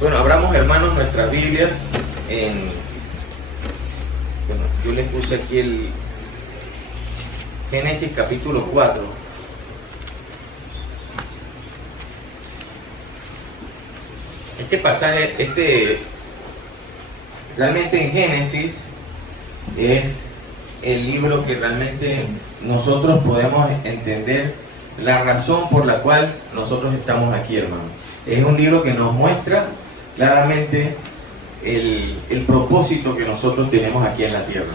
Bueno, abramos, hermanos, nuestras Biblias en... Bueno, yo le puse aquí el Génesis capítulo 4. Este pasaje, realmente en Génesis es el libro que realmente nosotros podemos entender la razón por la cual nosotros estamos aquí, hermanos. Es un libro que nos muestra claramente el propósito que nosotros tenemos aquí en la tierra.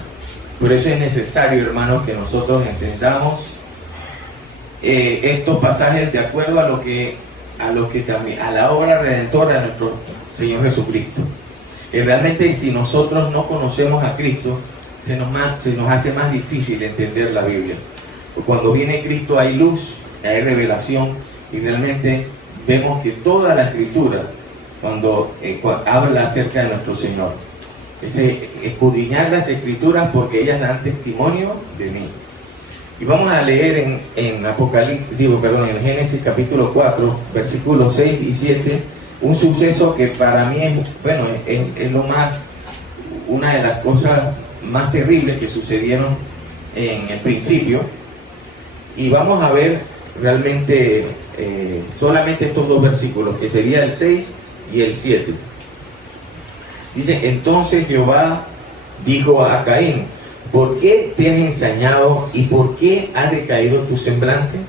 Por eso es necesario, hermanos, que nosotros entendamos estos pasajes de acuerdo a lo que también, a la obra redentora de nuestro Señor Jesucristo. Que realmente si nosotros no conocemos a Cristo, se nos hace más difícil entender la Biblia. Cuando viene Cristo hay luz, hay revelación, y realmente vemos que toda la Escritura, cuando habla acerca de nuestro Señor, es escudriñar las Escrituras porque ellas dan testimonio de mí. Y vamos a leer en en Génesis capítulo 4, versículos 6 y 7, un suceso que para mí es una de las cosas más terribles que sucedieron en el principio. Y vamos a ver realmente solamente estos dos versículos, que sería el 6 y el 7. Dice: entonces Jehová dijo a Caín: ¿por qué te has ensañado y por qué ha decaído tu semblante?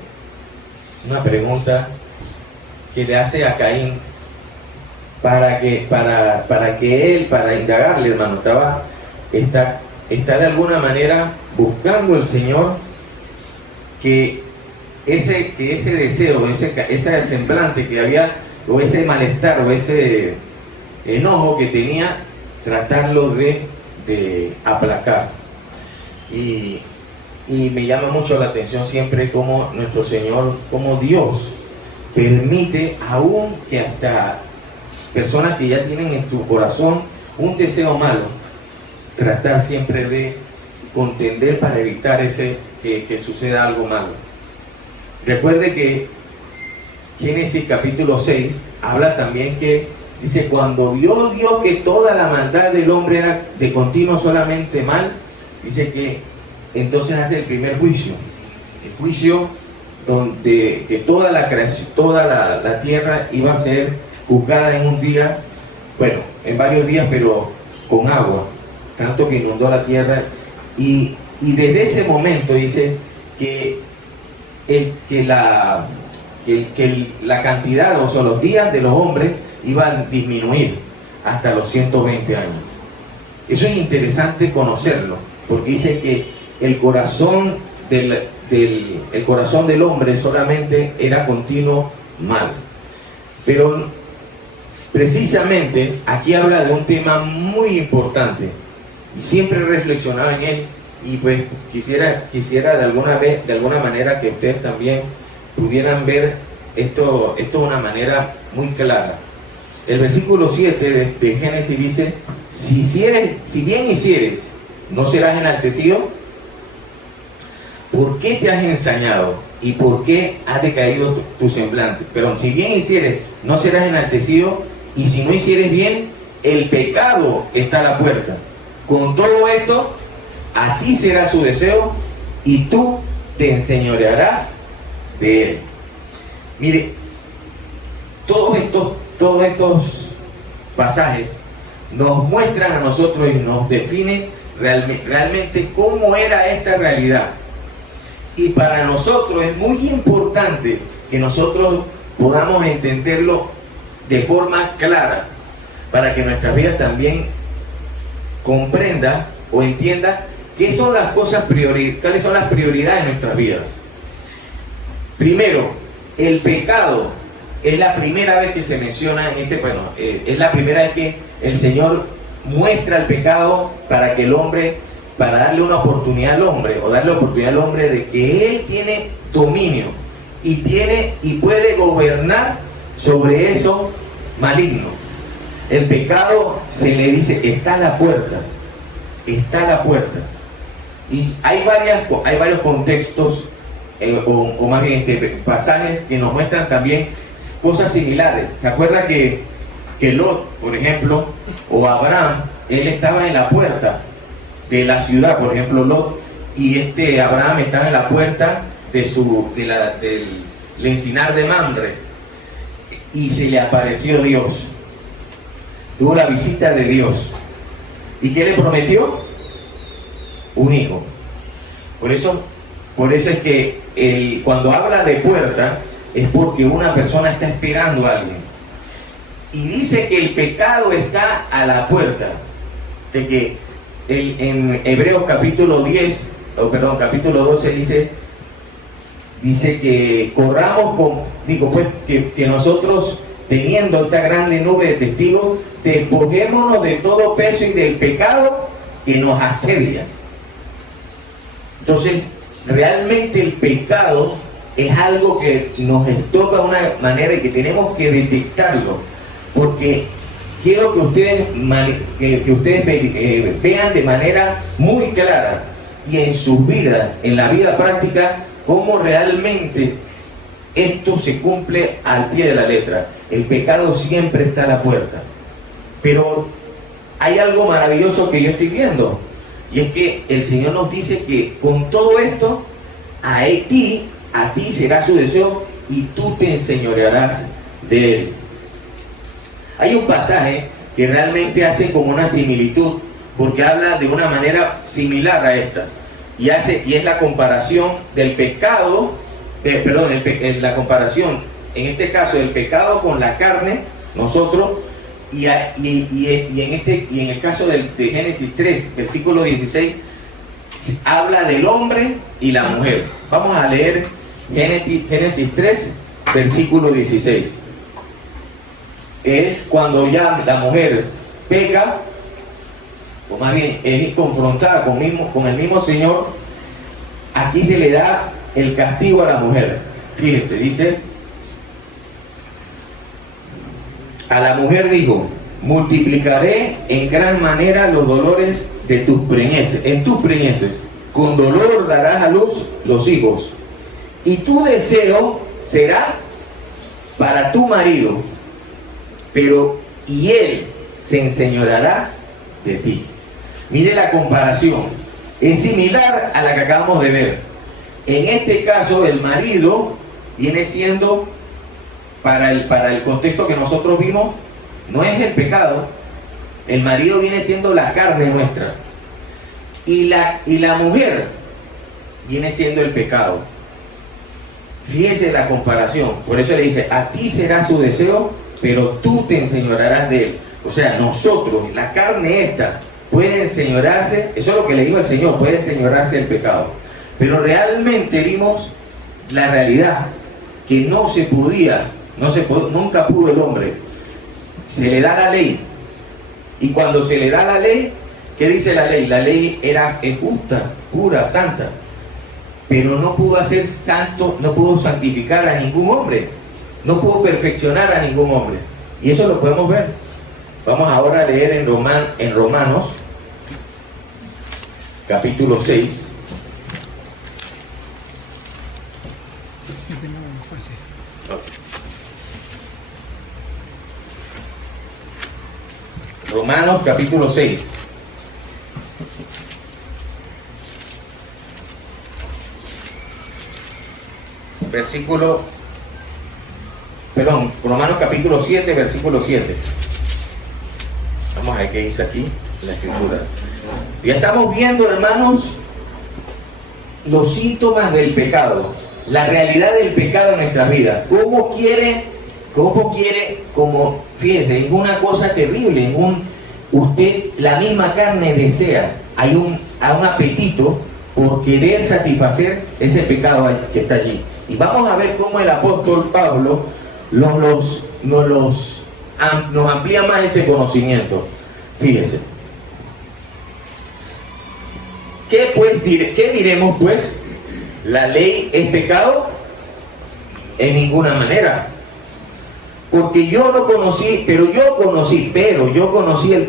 Una pregunta que le hace a Caín para indagarle, hermano. Está de alguna manera buscando el Señor que ese deseo, ese semblante que había, o ese malestar, o ese enojo que tenía, tratarlo de aplacar. Y me llama mucho la atención siempre cómo nuestro Señor, cómo Dios permite, aún que hasta personas que ya tienen en su corazón un deseo malo, tratar siempre de contender para evitar que suceda algo malo. Recuerde que Génesis capítulo 6 habla también que dice: cuando vio Dios que toda la maldad del hombre era de continuo solamente mal, dice que entonces hace el primer juicio, el juicio donde que toda la creación, toda la tierra iba a ser juzgada en un día, bueno, en varios días, pero con agua, tanto que inundó la tierra. Y desde ese momento dice que la cantidad, o sea, los días de los hombres iban a disminuir hasta los 120 años. Eso es interesante conocerlo, porque dice que el corazón del hombre solamente era continuo mal. Pero precisamente aquí habla de un tema muy importante, y siempre he reflexionado en él, y pues quisiera de alguna manera que ustedes también pudieran ver esto de una manera muy clara. El versículo 7 de Génesis dice: si bien hicieres, ¿no serás enaltecido? ¿Por qué te has ensañado y por qué ha decaído tu semblante? Pero si bien hicieres, ¿no serás enaltecido? Y si no hicieres bien, el pecado está a la puerta. Con todo esto, a ti será su deseo y tú te enseñorearás de él. Mire, todos estos pasajes nos muestran a nosotros y nos definen realmente cómo era esta realidad. Y para nosotros es muy importante que nosotros podamos entenderlo de forma clara, para que nuestras vidas también comprenda o entienda qué son las cosas cuáles son las prioridades de nuestras vidas. Primero, el pecado es la primera vez que se menciona es la primera vez que el Señor muestra el pecado para darle una oportunidad al hombre, o darle oportunidad al hombre de que él tiene dominio y puede gobernar sobre eso maligno. El pecado, se le dice, está a la puerta. Y hay varios contextos, o más bien pasajes que nos muestran también cosas similares. ¿Se acuerda que que Lot, por ejemplo, o Abraham, él estaba en la puerta de la ciudad, por ejemplo, Lot, y Abraham estaba en la puerta del encinar de Mamre, y se le apareció Dios, tuvo la visita de Dios. ¿Y qué le prometió? Un hijo. Por eso es que cuando habla de puerta, es porque una persona está esperando a alguien. Y dice que el pecado está a la puerta. O sea que en Hebreos capítulo 12 dice que corramos que nosotros, teniendo esta grande nube de testigos, despojémonos de todo peso y del pecado que nos asedia. Entonces, realmente el pecado es algo que nos estorba de una manera y que tenemos que detectarlo, porque quiero que ustedes vean de manera muy clara y en sus vidas, en la vida práctica, cómo realmente esto se cumple al pie de la letra. El pecado siempre está a la puerta. Pero hay algo maravilloso que yo estoy viendo, y es que el Señor nos dice que con todo esto, a ti será su deseo y tú te enseñorearás de él. Hay un pasaje que realmente hace como una similitud, porque habla de una manera similar a esta, y es la comparación del pecado, la comparación en este caso del pecado con la carne, nosotros, y en el caso de Génesis 3, versículo 16, habla del hombre y la mujer. Vamos a leer Génesis 3, versículo 16. Es cuando ya la mujer peca, o más bien es confrontada con el mismo Señor. Aquí se le da el castigo a la mujer. Fíjense, dice: a la mujer dijo: multiplicaré en gran manera los dolores de tus preñeces, con dolor darás a luz los hijos, y tu deseo será para tu marido, y él se enseñoreará de ti. Mire la comparación, es similar a la que acabamos de ver. En este caso, el marido viene siendo, para el contexto que nosotros vimos, no es el pecado. El marido viene siendo la carne nuestra, y la mujer viene siendo el pecado. Fíjese la comparación. Por eso le dice: a ti será su deseo, pero tú te enseñorearás de él. O sea, nosotros, la carne esta, puede enseñorearse. Eso es lo que le dijo el Señor: puede enseñorearse el pecado. Pero realmente vimos la realidad, que no se podía, nunca pudo el hombre. Se le da la ley, y cuando se le da la ley, ¿qué dice la ley? La ley es justa, pura, santa, pero no pudo hacer santo, no pudo santificar a ningún hombre, no pudo perfeccionar a ningún hombre, y eso lo podemos ver. Vamos ahora a leer en Romanos capítulo 6. Romanos capítulo 6. Romanos capítulo 7, versículo 7. Vamos a ver qué dice aquí la escritura. Ya estamos viendo, hermanos, los síntomas del pecado, la realidad del pecado en nuestras vidas. Fíjese, es una cosa terrible. La misma carne desea, hay un apetito por querer satisfacer ese pecado que está allí. Y vamos a ver cómo el apóstol Pablo nos amplía más este conocimiento. Fíjese. ¿Qué diremos pues? ¿La ley es pecado? En ninguna manera. Porque yo conocí el pecado, pero yo no conocí el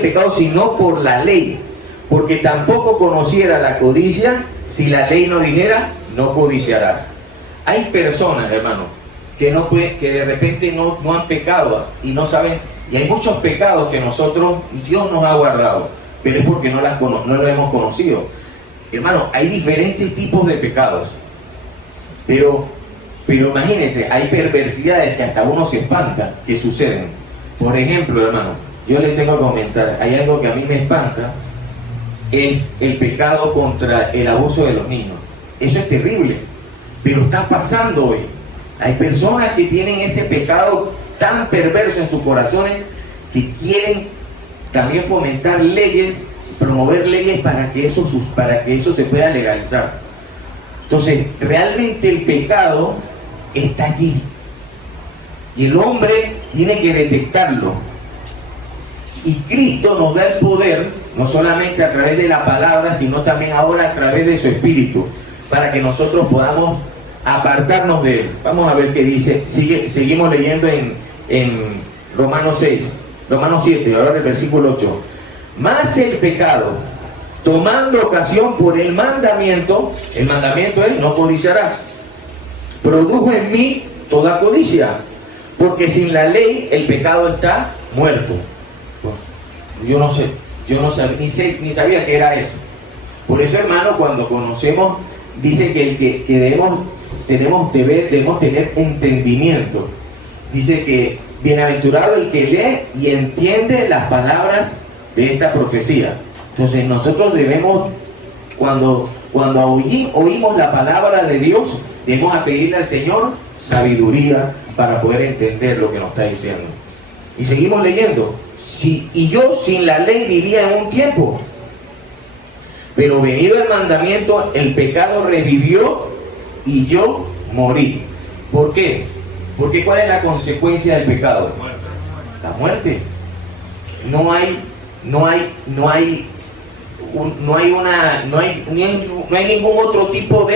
pecado sino por la ley, porque tampoco conociera la codicia si la ley no dijera: no codiciarás. Hay personas, hermano, que de repente no han pecado y no saben, y hay muchos pecados que Dios nos ha guardado, pero es porque no lo hemos conocido. Hermano, hay diferentes tipos de pecados, pero imagínense, hay perversidades que hasta uno se espanta que suceden. Por ejemplo, hermano, yo les tengo que comentar, hay algo que a mí me espanta, es el pecado contra el abuso de los niños. Eso es terrible, pero está pasando hoy. Hay personas que tienen ese pecado tan perverso en sus corazones que quieren también fomentar leyes, promover leyes para que eso se pueda legalizar. Entonces, realmente el pecado está allí y el hombre tiene que detectarlo. Y Cristo nos da el poder, no solamente a través de la palabra, sino también ahora a través de su Espíritu, para que nosotros podamos apartarnos de él. Vamos a ver qué dice. Seguimos leyendo en Romanos 7, ahora el versículo 8. Mas el pecado, tomando ocasión por el mandamiento es: no codiciarás, produjo en mí toda codicia, porque sin la ley el pecado está muerto. Yo no sabía, ni sabía que era eso. Por eso, hermano, cuando conocemos, dice que debemos tener entendimiento. Dice que bienaventurado el que lee y entiende las palabras de esta profecía. Entonces nosotros debemos, cuando oímos la palabra de Dios, debemos pedirle al Señor sabiduría para poder entender lo que nos está diciendo. Y seguimos leyendo. Y yo sin la ley vivía en un tiempo, pero venido el mandamiento, el pecado revivió y yo morí. ¿Por qué? Porque ¿cuál es la consecuencia del pecado? La muerte. No hay ningún otro tipo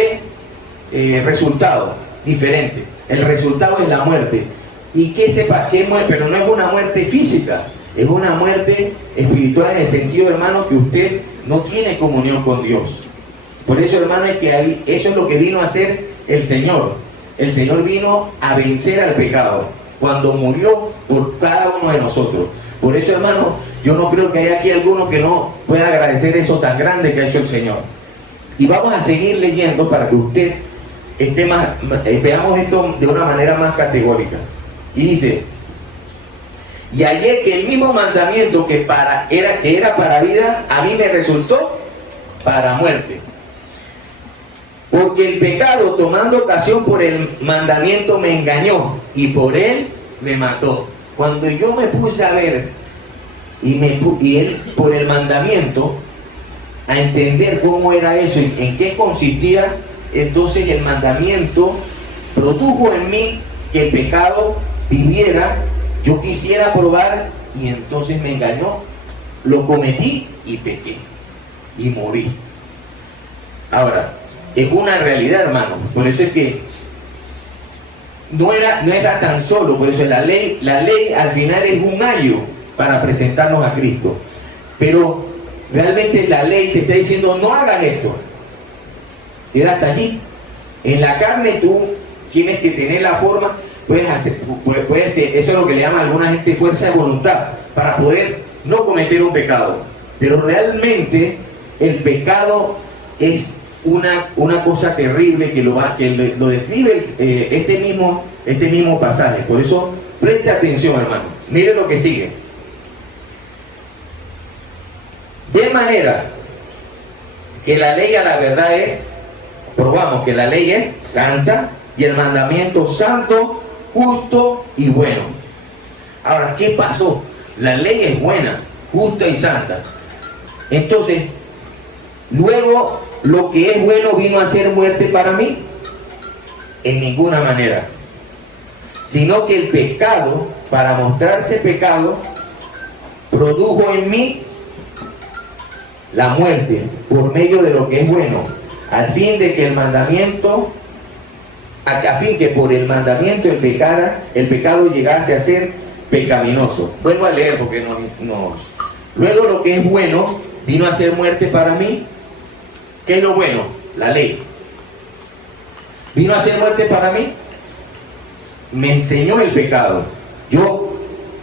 de resultado diferente. El resultado es la muerte. Y que sepa que muere, pero no es una muerte física, es una muerte espiritual, en el sentido, hermano, que usted no tiene comunión con Dios. Por eso, hermano, eso es lo que vino a hacer el Señor. El Señor vino a vencer al pecado cuando murió por cada uno de nosotros. Por eso, hermano, yo no creo que haya aquí alguno que no pueda agradecer eso tan grande que ha hecho el Señor. Y vamos a seguir leyendo para que usted veamos esto de una manera más categórica. Y dice: y hallé que el mismo mandamiento que era para vida, a mí me resultó para muerte. Porque el pecado, tomando ocasión por el mandamiento, me engañó y por él me mató. Cuando yo me puse a ver y él, por el mandamiento, a entender cómo era eso y en qué consistía, entonces el mandamiento produjo en mí que el pecado viviera. Yo quisiera probar y entonces me engañó, lo cometí y pequé y morí. Ahora, es una realidad, hermano. Por eso es que no era tan solo. Por eso la ley al final es un ayo para presentarnos a Cristo. Pero realmente la ley te está diciendo: no hagas esto. Queda hasta allí. En la carne tú tienes que tener la forma, puedes hacer, eso es lo que le llama a alguna gente fuerza de voluntad, para poder no cometer un pecado. Pero realmente el pecado es una cosa terrible que lo describe este mismo pasaje. Por eso preste atención, hermano. Mire lo que sigue. De manera que la ley a la verdad probamos que la ley es santa y el mandamiento santo, justo y bueno. Ahora, ¿qué pasó? La ley es buena, justa y santa. Entonces, luego, lo que es bueno vino a ser muerte para mí. En ninguna manera. Sino que el pecado, para mostrarse pecado, produjo en mí la muerte por medio de lo que es bueno, a fin que por el mandamiento el pecado llegase a ser pecaminoso. Vuelvo a leer porque luego lo que es bueno vino a ser muerte para mí. ¿Qué es lo bueno? La ley. ¿Vino a ser muerte para mí? me enseñó el pecado. Yo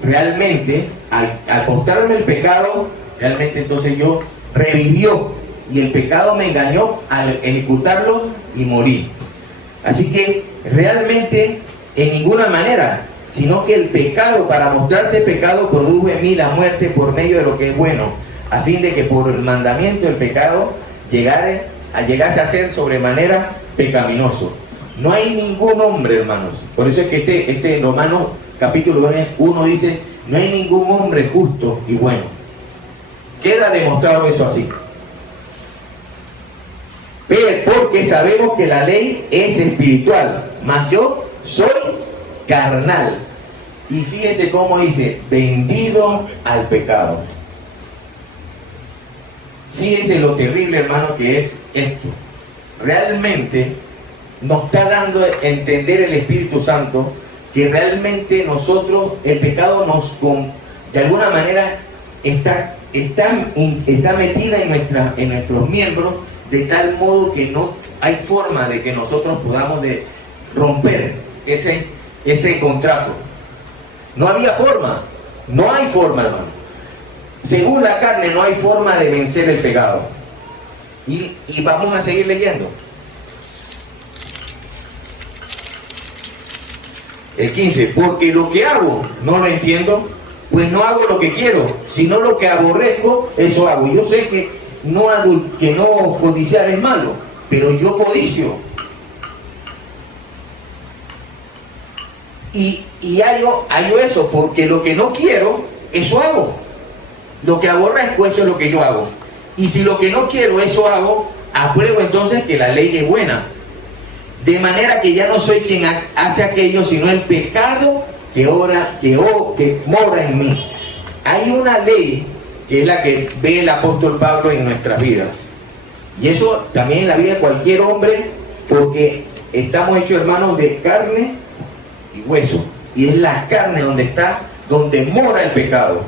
realmente, al mostrarme el pecado, realmente entonces yo revivió y el pecado me engañó al ejecutarlo y morí. Así que realmente en ninguna manera, sino que el pecado, para mostrarse pecado, produjo en mí la muerte por medio de lo que es bueno, a fin de que por el mandamiento el pecado llegase a ser sobremanera pecaminoso. No hay ningún hombre, hermanos. Por eso es que este Romanos capítulo 1 dice, no hay ningún hombre justo y bueno. Queda demostrado eso así. Porque sabemos que la ley es espiritual, mas yo soy carnal. Y fíjese cómo dice, vendido al pecado. Fíjese lo terrible, hermano, que es esto. Realmente nos está dando a entender el Espíritu Santo que realmente nosotros, el pecado de alguna manera está metida en nuestros miembros, de tal modo que no hay forma de que nosotros podamos romper ese contrato. No había forma, no hay forma, hermano. Según la carne no hay forma de vencer el pecado. Y vamos a seguir leyendo. El 15, porque lo que hago no lo entiendo, pues no hago lo que quiero, sino lo que aborrezco, eso hago. Yo sé que no codiciar es malo, pero yo codicio. Y hallo eso, porque lo que no quiero, eso hago. Lo que aborrezco, eso es lo que yo hago. Y si lo que no quiero, eso hago, apruebo entonces que la ley es buena. De manera que ya no soy quien hace aquello, sino el pecado que mora en mí. Hay una ley que es la que ve el apóstol Pablo en nuestras vidas. Y eso también en la vida de cualquier hombre, porque estamos hechos, hermanos, de carne y hueso. Y es la carne donde mora el pecado.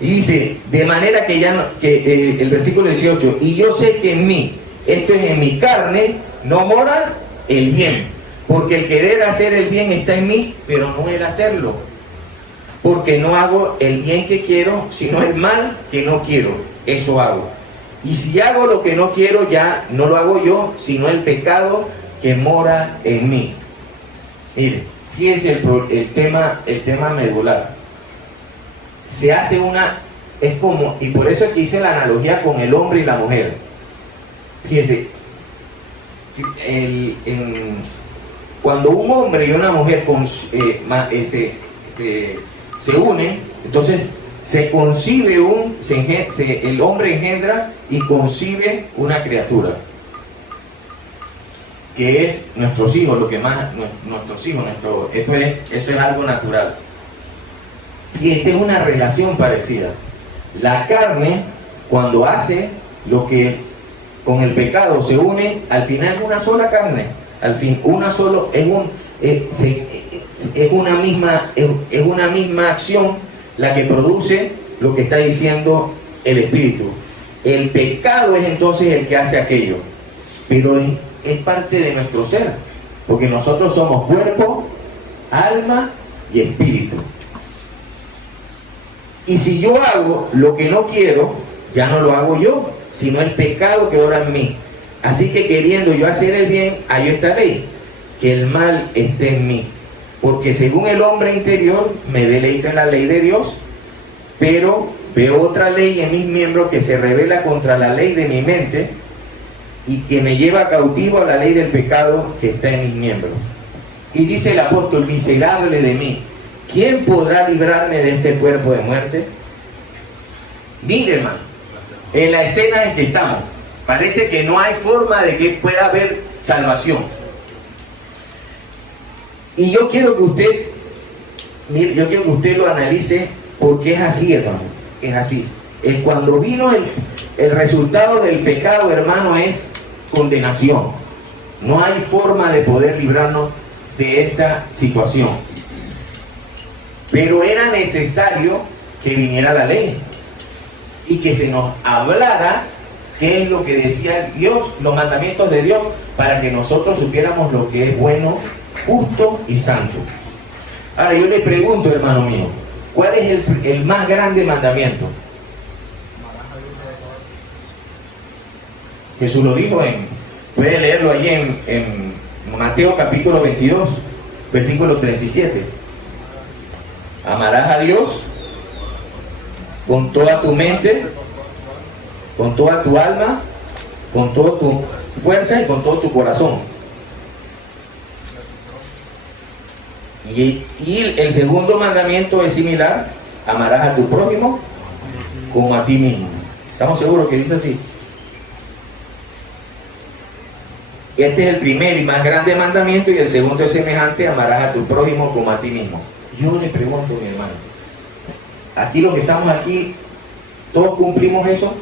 Y dice, de manera que el versículo 18, y yo sé que en mí, esto es en mi carne, no mora el bien, porque el querer hacer el bien está en mí, pero no el hacerlo, porque no hago el bien que quiero, sino el mal que no quiero, eso hago. Y si hago lo que no quiero, ya no lo hago yo, sino el pecado que mora en mí. Mire, fíjense el tema medular. Se hace y por eso es que hice la analogía con el hombre y la mujer. Fíjense, cuando un hombre y una mujer se unen, entonces se concibe el hombre engendra y concibe una criatura, que es nuestros hijos, nuestros hijos, eso es algo natural. Y esta es una relación parecida. La carne, cuando hace lo que con el pecado se une, al final es una sola carne. Al fin, es una misma acción la que produce lo que está diciendo el Espíritu. El pecado es entonces el que hace aquello, pero es parte de nuestro ser, porque nosotros somos cuerpo, alma y espíritu. Y si yo hago lo que no quiero, ya no lo hago yo, sino el pecado que ora en mí. Así que queriendo yo hacer el bien, hallo esta ley, que el mal esté en mí. Porque según el hombre interior, me deleito en la ley de Dios, pero veo otra ley en mis miembros que se revela contra la ley de mi mente y que me lleva cautivo a la ley del pecado que está en mis miembros. Y dice el apóstol, miserable de mí, ¿quién podrá librarme de este cuerpo de muerte? Mire, hermano, en la escena en que estamos, parece que no hay forma de que pueda haber salvación. Y yo quiero que usted lo analice, porque es así, hermano, es así. Cuando vino el resultado del pecado, hermano, es condenación. No hay forma de poder librarnos de esta situación. Pero era necesario que viniera la ley y que se nos hablara qué es lo que decía Dios, los mandamientos de Dios, para que nosotros supiéramos lo que es bueno justo y santo. Ahora yo le pregunto, hermano mío, ¿cuál es el más grande mandamiento? Jesús lo dijo puede leerlo ahí en Mateo capítulo 22, versículo 37. Amarás a Dios con toda tu mente, con toda tu alma, con toda tu fuerza y con todo tu corazón. Y el segundo mandamiento es similar: amarás a tu prójimo como a ti mismo. ¿Estamos seguros que dice así? Este es el primer y más grande mandamiento, y el segundo es semejante: amarás a tu prójimo como a ti mismo. Yo le pregunto, mi hermano, aquí los que estamos aquí, ¿todos cumplimos eso?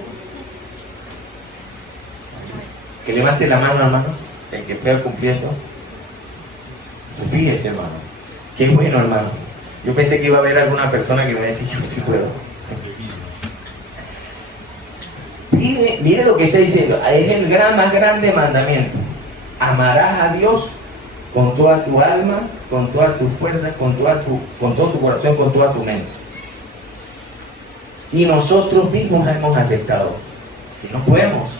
Que levante la mano, hermano, el que pueda cumplir eso. Fíjese, hermano, qué bueno, hermano. Yo pensé que iba a haber alguna persona que me decía, yo sí puedo. Mire lo que está diciendo, es el más grande mandamiento: amarás a Dios con toda tu alma, con toda tu fuerza, con todo tu corazón, con toda tu mente. Y nosotros mismos hemos aceptado que no podemos.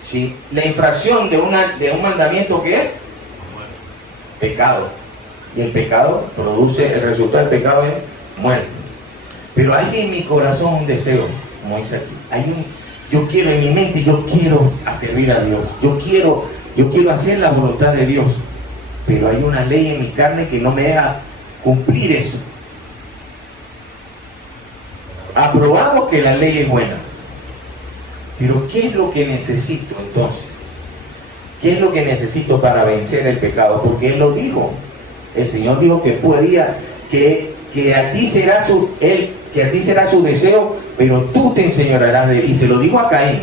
Si la infracción de un mandamiento, ¿qué es? Pecado. Y el pecado produce, el resultado del pecado es muerte. Pero hay en mi corazón un deseo, como dice aquí, yo quiero en mi mente, yo quiero servir a Dios, yo quiero hacer la voluntad de Dios, pero hay una ley en mi carne que no me deja cumplir eso. Aprobamos que la ley es buena, pero ¿qué es lo que necesito entonces? ¿Qué es lo que necesito para vencer el pecado? Porque Él lo dijo, el Señor dijo que que a ti será su deseo, pero tú te enseñorearás de él. Y se lo dijo a Caín,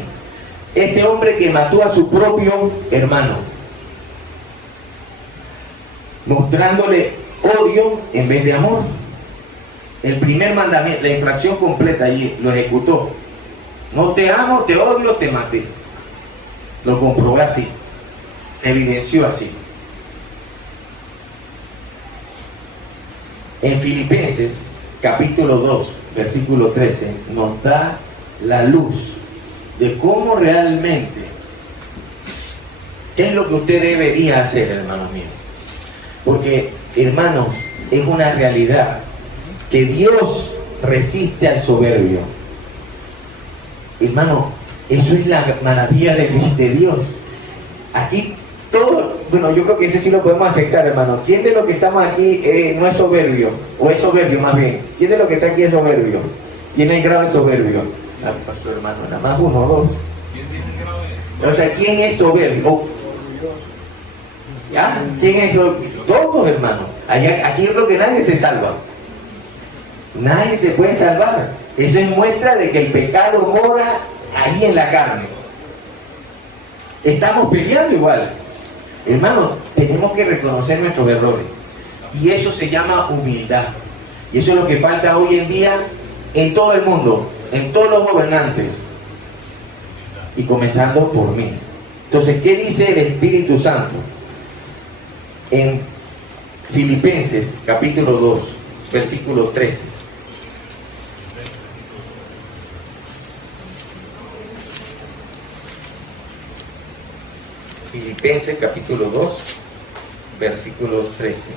este hombre que mató a su propio hermano, mostrándole odio en vez de amor. El primer mandamiento, la infracción completa, allí lo ejecutó. No te amo, te odio, te maté. Lo comprobé así, se evidenció así. En Filipenses capítulo 2, versículo 13, nos da la luz de cómo realmente, qué es lo que usted debería hacer, hermanos míos. Porque, hermanos, es una realidad que Dios resiste al soberbio. Hermano, eso es la maravilla de Dios. Aquí todo, bueno, yo creo que ese sí lo podemos aceptar, hermano. ¿Quién de los que estamos aquí no es soberbio? O es soberbio más bien. ¿Quién de los que está aquí es soberbio? Tiene el grado de soberbio. Pastor, hermano, nada más uno o dos. ¿Quién tiene el grado de eso? O sea, ¿quién es soberbio? ¿Ya? ¿Quién es soberbio? Todos, hermano. Aquí yo creo que nadie se salva. Nadie se puede salvar. Eso es muestra de que el pecado mora ahí en la carne. Estamos peleando igual. Hermano, tenemos que reconocer nuestros errores. Y eso se llama humildad. Y eso es lo que falta hoy en día en todo el mundo, en todos los gobernantes. Y comenzando por mí. Entonces, ¿qué dice el Espíritu Santo? En Filipenses capítulo 2, versículo 13. Filipenses capítulo 2, versículo 13.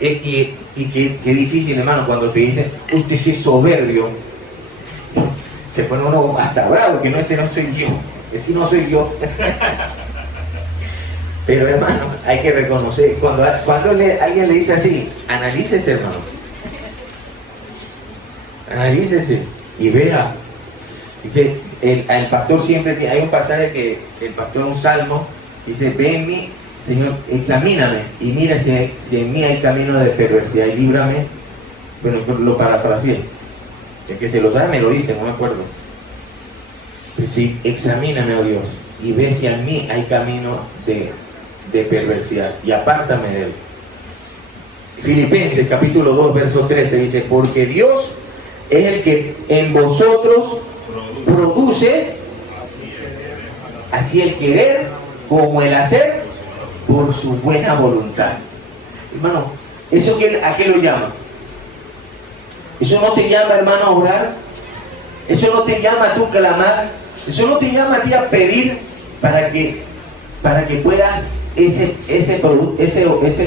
Y qué difícil, hermano, cuando te dicen, usted es soberbio. Se pone uno hasta bravo, que no, ese no soy yo. Ese no soy yo. Pero, hermano, hay que reconocer, cuando alguien le dice así, analícese, hermano. Analícese y vea. Dice, el pastor siempre tiene, hay un pasaje que el pastor, un salmo, dice, ven en mí, Señor, examíname y mira si en mí hay camino de perversidad y líbrame. Bueno, lo parafraseé. El que se lo sabe me lo dice, no me acuerdo. Pero sí, examíname, oh Dios, y ve si en mí hay camino de perversidad y apártame de él. Filipenses capítulo 2, verso 13 dice, porque Dios es el que en vosotros produce así el querer como el hacer por su buena voluntad. Hermano, ¿eso a qué lo llama? ¿Eso no te llama, hermano, a orar? ¿Eso no te llama a tú clamar? ¿Eso no te llama a ti a pedir para que puedas ese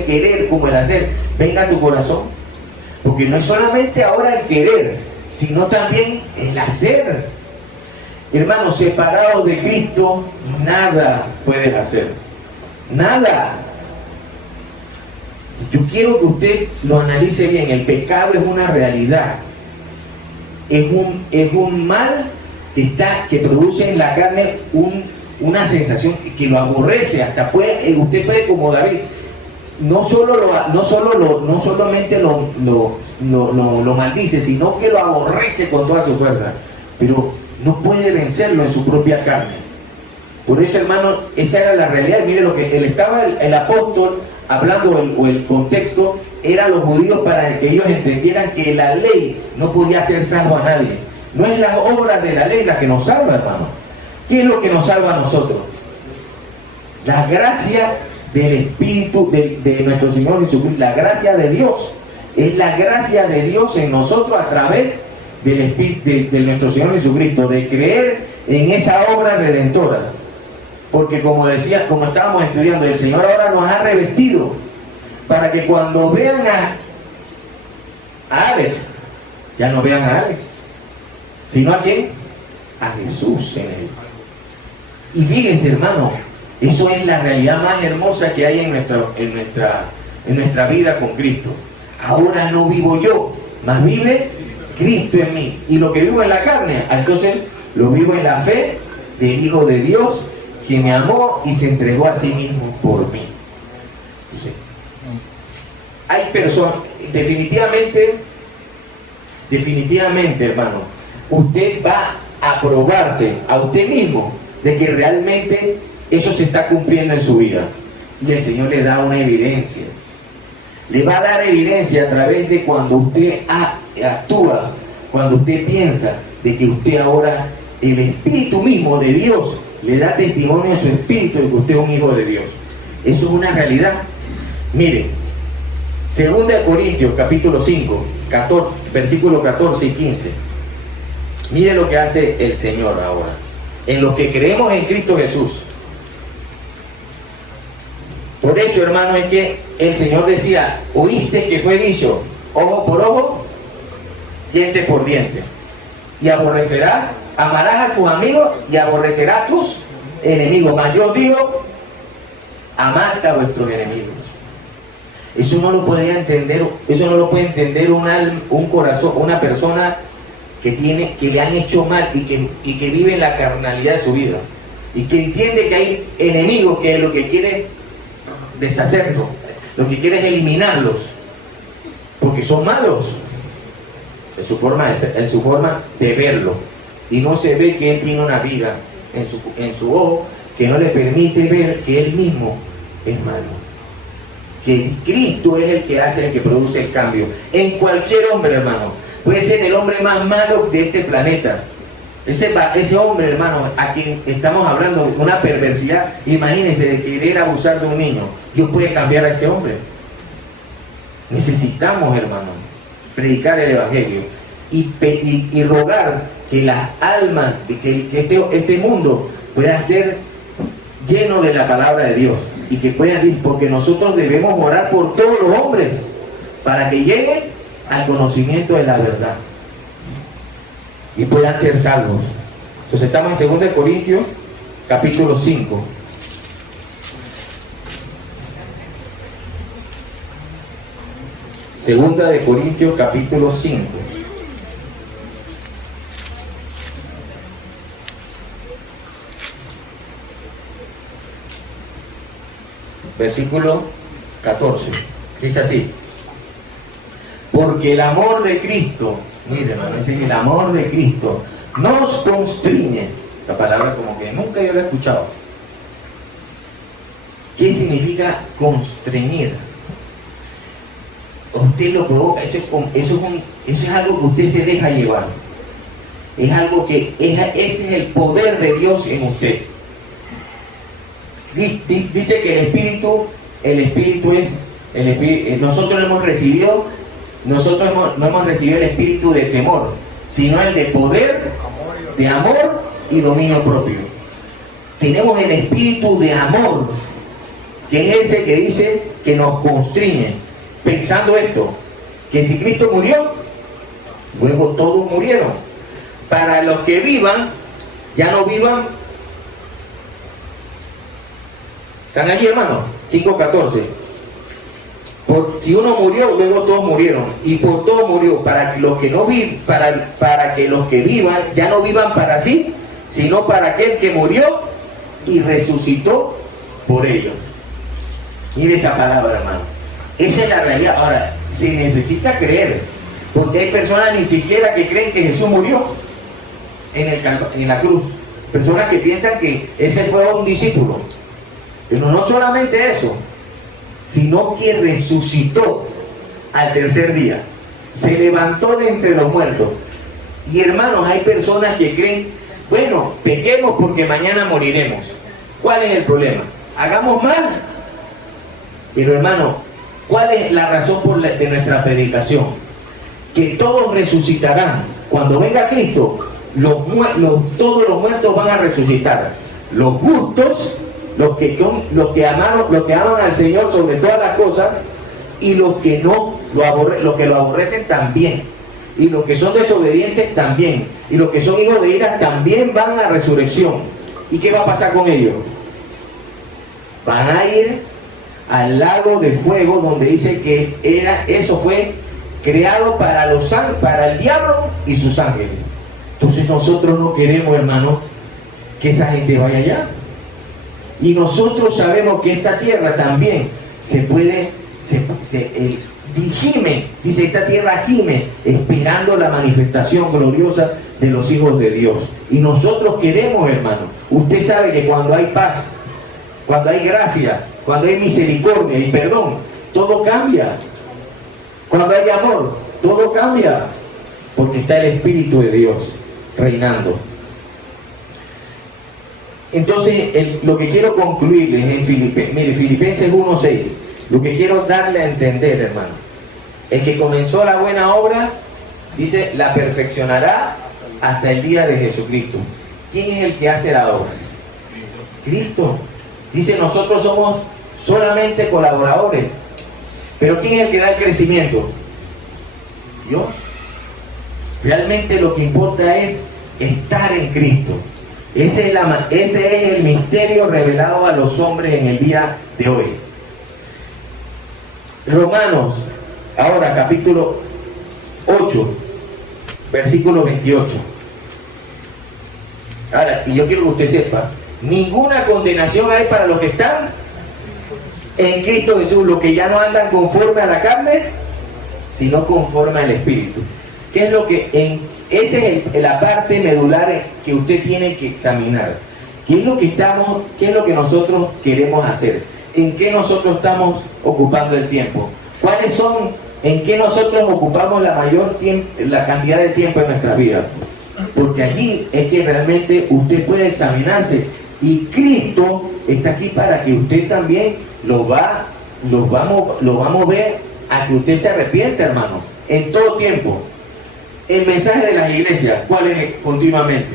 querer como el hacer venga a tu corazón? Porque no es solamente ahora el querer, sino también el hacer. Hermanos, separados de Cristo, nada puedes hacer. Nada. Yo quiero que usted lo analice bien. El pecado es una realidad. Es un mal que produce en la carne una sensación que lo aborrece. Hasta usted puede, como David, no solamente lo maldice, sino que lo aborrece con toda su fuerza. Pero no puede vencerlo en su propia carne. Por eso, hermano, esa era la realidad. Mire lo que el apóstol hablando, o el contexto era los judíos, para que ellos entendieran que la ley no podía hacer salvo a nadie. No es las obras de la ley la que nos salva, hermano. ¿Qué es lo que nos salva a nosotros? La gracia del Espíritu de nuestro Señor Jesucristo. La gracia de Dios. Es la gracia de Dios en nosotros a través del Espíritu de nuestro Señor Jesucristo, de creer en esa obra redentora. Porque como estábamos estudiando, el Señor ahora nos ha revestido para que cuando vean a Alex, ya no vean a Alex, sino a quién, a Jesús en él. Y fíjense, hermano, eso es la realidad más hermosa que hay en nuestra vida con Cristo. Ahora no vivo yo, mas vive Cristo en mí. Y lo que vivo en la carne, entonces lo vivo en la fe del Hijo de Dios, que me amó y se entregó a sí mismo por mí. Entonces, hay personas, definitivamente, hermano, usted va a probarse a usted mismo de que realmente eso se está cumpliendo en su vida. Y el Señor le da una evidencia. Le va a dar evidencia a través de cuando usted actúa, cuando usted piensa de que usted ahora, el Espíritu mismo de Dios, le da testimonio a su espíritu de que usted es un hijo de Dios. Eso es una realidad. Mire, 2 Corintios capítulo 5, versículos 14 y 15. Mire lo que hace el Señor ahora. En los que creemos en Cristo Jesús. Por eso, hermano, es que el Señor decía, oíste que fue dicho, ojo por ojo, diente por diente. Y amarás a tus amigos y aborrecerás a tus enemigos. Mas yo digo, amad a vuestros enemigos. Eso no lo podía entender, eso no lo puede entender un corazón, una persona que le han hecho mal y que vive en la carnalidad de su vida. Y que entiende que hay enemigos que lo que quiere deshacerlos, lo que quiere es eliminarlos, porque son malos en su forma de verlo. Y no se ve que él tiene una vida en su ojo que no le permite ver que él mismo es malo. Que Cristo es el que produce el cambio. En cualquier hombre, hermano. Puede ser el hombre más malo de este planeta. Ese hombre, hermano, a quien estamos hablando de una perversidad, imagínense, de querer abusar de un niño. Dios puede cambiar a ese hombre. Necesitamos, hermano, predicar el Evangelio y rogar que las almas, que este mundo pueda ser lleno de la palabra de Dios, y que puedan, porque nosotros debemos orar por todos los hombres para que lleguen al conocimiento de la verdad y puedan ser salvos. Entonces estamos en 2 Corintios capítulo 5. Segunda de Corintios capítulo 5. Versículo 14. Dice así: porque el amor de Cristo, mire, hermano, dice, el amor de Cristo nos constriñe. La palabra como que nunca yo la he escuchado. ¿Qué significa constreñir? Usted lo provoca, eso es algo que usted se deja llevar. Es algo que ese es el poder de Dios en usted. Dice que el espíritu es, nosotros no hemos recibido el espíritu de temor, sino el de poder, de amor y dominio propio. Tenemos el espíritu de amor, que es ese que dice que nos constriñe, pensando esto, que si Cristo murió, luego todos murieron. Para los que vivan, ya no vivan. ¿Están allí, hermano? 5:14. Si uno murió, luego todos murieron. Y por todos murió, para los que no para que los que vivan ya no vivan para sí, sino para aquel que murió y resucitó por ellos. Mire esa palabra, hermano. Esa es la realidad. Ahora, se necesita creer, porque hay personas ni siquiera que creen que Jesús murió en la cruz. Personas que piensan que ese fue un discípulo. Pero no solamente eso, sino que resucitó al tercer día. Se levantó de entre los muertos. Y hermanos, hay personas que creen, bueno, pequemos porque mañana moriremos. ¿Cuál es el problema? Hagamos mal. Pero hermano, ¿cuál es la razón de nuestra predicación? Que todos resucitarán. Cuando venga Cristo, todos los muertos van a resucitar. Los justos, los que aman al Señor sobre todas las cosas, y los que no los que lo aborrecen también, y los que son desobedientes también, y los que son hijos de ira también van a resurrección. ¿Y qué va a pasar con ellos? Van a ir al lago de fuego, donde dice que eso fue creado para el diablo y sus ángeles. Entonces nosotros no queremos, hermano, que esa gente vaya allá. Y nosotros sabemos que esta tierra también dice, esta tierra gime esperando la manifestación gloriosa de los hijos de Dios. Y nosotros queremos, hermano. Usted sabe que cuando hay paz, cuando hay gracia, cuando hay misericordia y perdón, todo cambia. Cuando hay amor, todo cambia. Porque está el Espíritu de Dios reinando. Entonces, lo que quiero concluirles en Filipenses 1:6, lo que quiero darle a entender, hermano, el que comenzó la buena obra, dice, la perfeccionará hasta el día de Jesucristo. ¿Quién es el que hace la obra? Cristo. Dice, nosotros somos solamente colaboradores. Pero ¿quién es el que da el crecimiento? Dios. Realmente lo que importa es estar en Cristo. Ese es el misterio revelado a los hombres en el día de hoy. Romanos, ahora capítulo 8, versículo 28. Ahora, y yo quiero que usted sepa, ninguna condenación hay para los que están en Cristo Jesús, los que ya no andan conforme a la carne, sino conforme al Espíritu. ¿Qué es lo que esa es la parte medular que usted tiene que examinar? ¿Qué es lo que nosotros queremos hacer? ¿En qué nosotros estamos ocupando el tiempo? ¿En qué nosotros ocupamos la cantidad de tiempo en nuestra vida? Porque allí es que realmente usted puede examinarse, y Cristo está aquí para que usted también lo va a mover a que usted se arrepienta, hermano, en todo tiempo. El mensaje de las iglesias, ¿cuál es continuamente?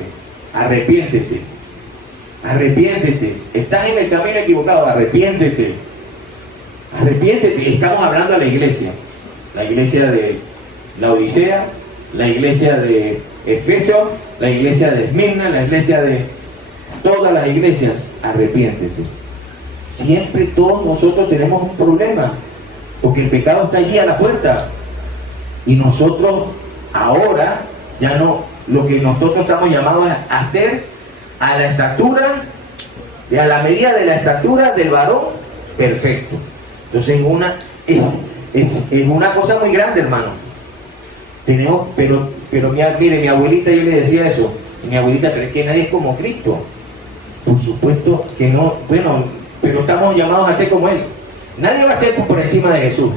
Arrepiéntete. Arrepiéntete. Estás en el camino equivocado, arrepiéntete. Arrepiéntete. Estamos hablando de la iglesia de la Odisea, la iglesia de Efesios, la iglesia de Esmirna, la iglesia de todas las iglesias. Arrepiéntete. Siempre todos nosotros tenemos un problema, porque el pecado está allí a la puerta, y nosotros ahora ya no, lo que nosotros estamos llamados a hacer a la estatura, a la medida de la estatura del varón perfecto. Entonces es una cosa muy grande, hermano. Pero mire, mi abuelita, yo le decía eso, mi abuelita, pero es que nadie es como Cristo. Por supuesto que no, bueno, pero estamos llamados a ser como Él. Nadie va a ser por encima de Jesús,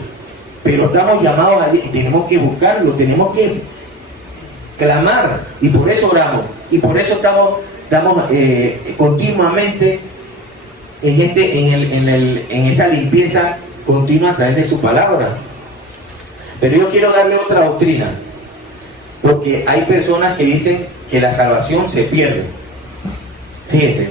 pero estamos llamados a, y tenemos que buscarlo, tenemos que clamar, y por eso oramos, y por eso estamos continuamente en esa limpieza continua a través de su palabra. Pero yo quiero darle otra doctrina, porque hay personas que dicen que la salvación se pierde. Fíjense,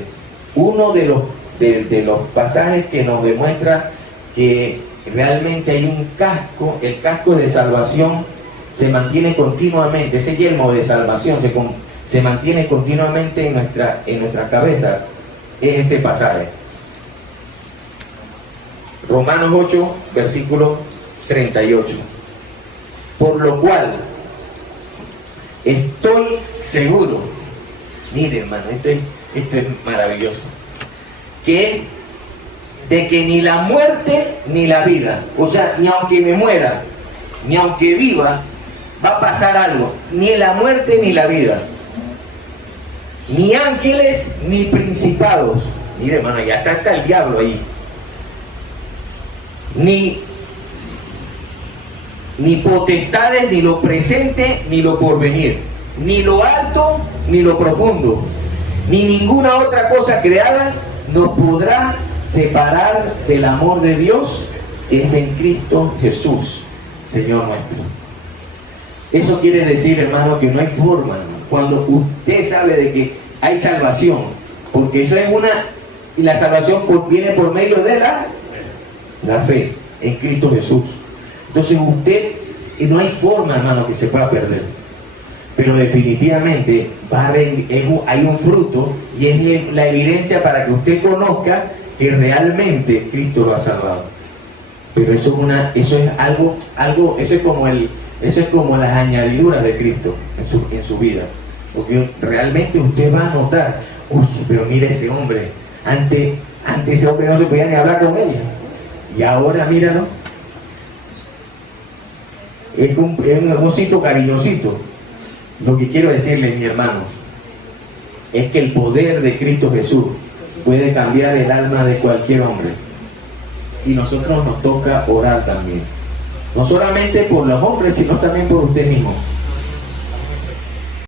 uno de los pasajes que nos demuestra que realmente hay un casco, el casco de salvación se mantiene continuamente, ese yelmo de salvación se mantiene continuamente en nuestra cabeza, es este pasaje. Romanos 8, versículo 38. Por lo cual, estoy seguro, mire hermano, esto es maravilloso, que de que ni la muerte ni la vida, o sea, ni aunque me muera, ni aunque viva, va a pasar algo, ni la muerte ni la vida, ni ángeles ni principados, mire hermano, ya está el diablo ahí, ni potestades, ni lo presente, ni lo porvenir, ni lo alto, ni lo profundo, ni ninguna otra cosa creada nos podrá separar del amor de Dios que es en Cristo Jesús, Señor nuestro. Eso quiere decir, hermano, que no hay forma, hermano, cuando usted sabe de que hay salvación, porque eso es y la salvación viene por medio de la fe en Cristo Jesús. Entonces usted, no hay forma, hermano, que se pueda perder. Pero definitivamente hay un fruto y es la evidencia para que usted conozca que realmente Cristo lo ha salvado. Pero eso es como las añadiduras de Cristo en su vida. Porque realmente usted va a notar, uy, pero mire ese hombre, antes ese hombre no se podía ni hablar con ella. Y ahora míralo. Es un osito cariñosito. Lo que quiero decirles, mis hermanos, es que el poder de Cristo Jesús puede cambiar el alma de cualquier hombre. Y nosotros nos toca orar también. No solamente por los hombres, sino también por usted mismo.